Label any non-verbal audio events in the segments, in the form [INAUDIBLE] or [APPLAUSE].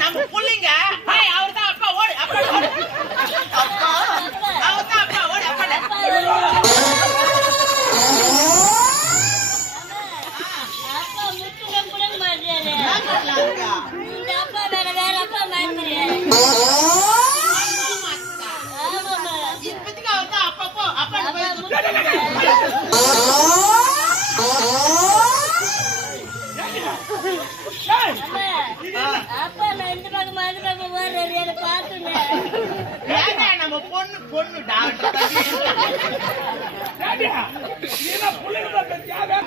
நம்ம புள்ளைங்க. அவர் தான் அப்பா ஓடு அப்பா ஓடு. அவர் தான் அப்பா ஓடு அப்பா அப்பா அப்பா அப்பா இப்போதைக்கு அவர் தான் அப்பா அப்பா அப்பா நான் இந்த பக்கம் அந்த பக்கம் ஓடுறாரு என்ன நம்ம பொண்ணு பொண்ணு டாக்டர்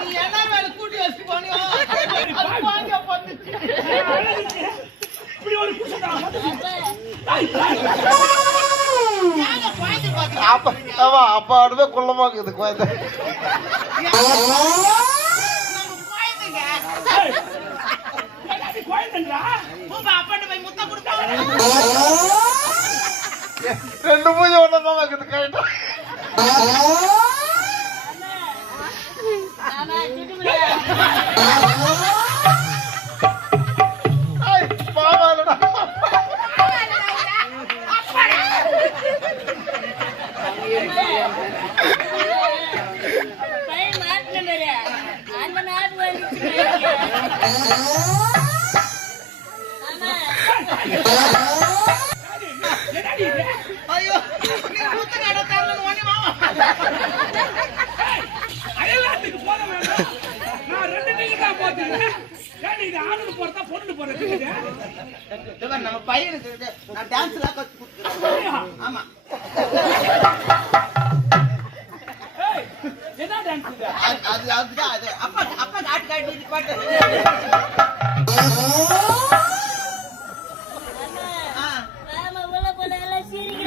நீ என்ன வேலை கூட்டி வச்சு போனியோ வாங்க இப்படி ஒரு அப்பா ஏங்க அப்பா இருக்குது குழந்தை போய் முத்தம் கொடுப்பாங்க ரெண்டு பூஜை ஒன்றா இருக்குது கரெக்டா அந்த நாட்டு நம்ம பையனுக்கு இது, நான் டான்ஸ் எல்லாம் கத்து கொடுத்துருக்கேன். ஆமா? அது அது அதுதான் அது. அப்பா அப்பா காட்டு காட்டி பாட்டு. [LAUGHS] Sitting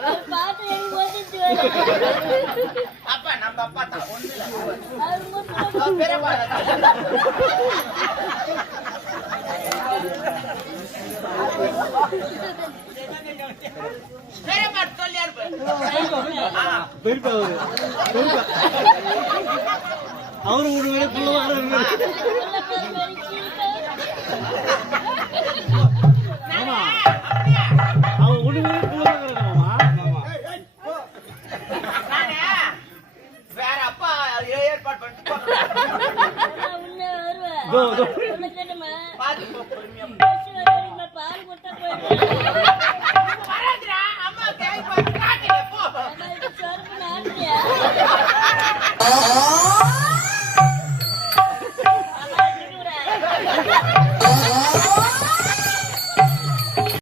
அவர் பார்த்து எனக்கு ஒதுச்சு வரும் அப்பா நம்ம அப்பா தான் ஒண்ணு இல்ல. தான். பெரியப்பா சொல்லியா இருப்பேன் அவரு ஒரு வேலை புள்ள வர அவன் ஒண்ணு புள்ள வேற அப்பா ஏற்பாடு பண்ணிட்டு போறேன். อ๋อ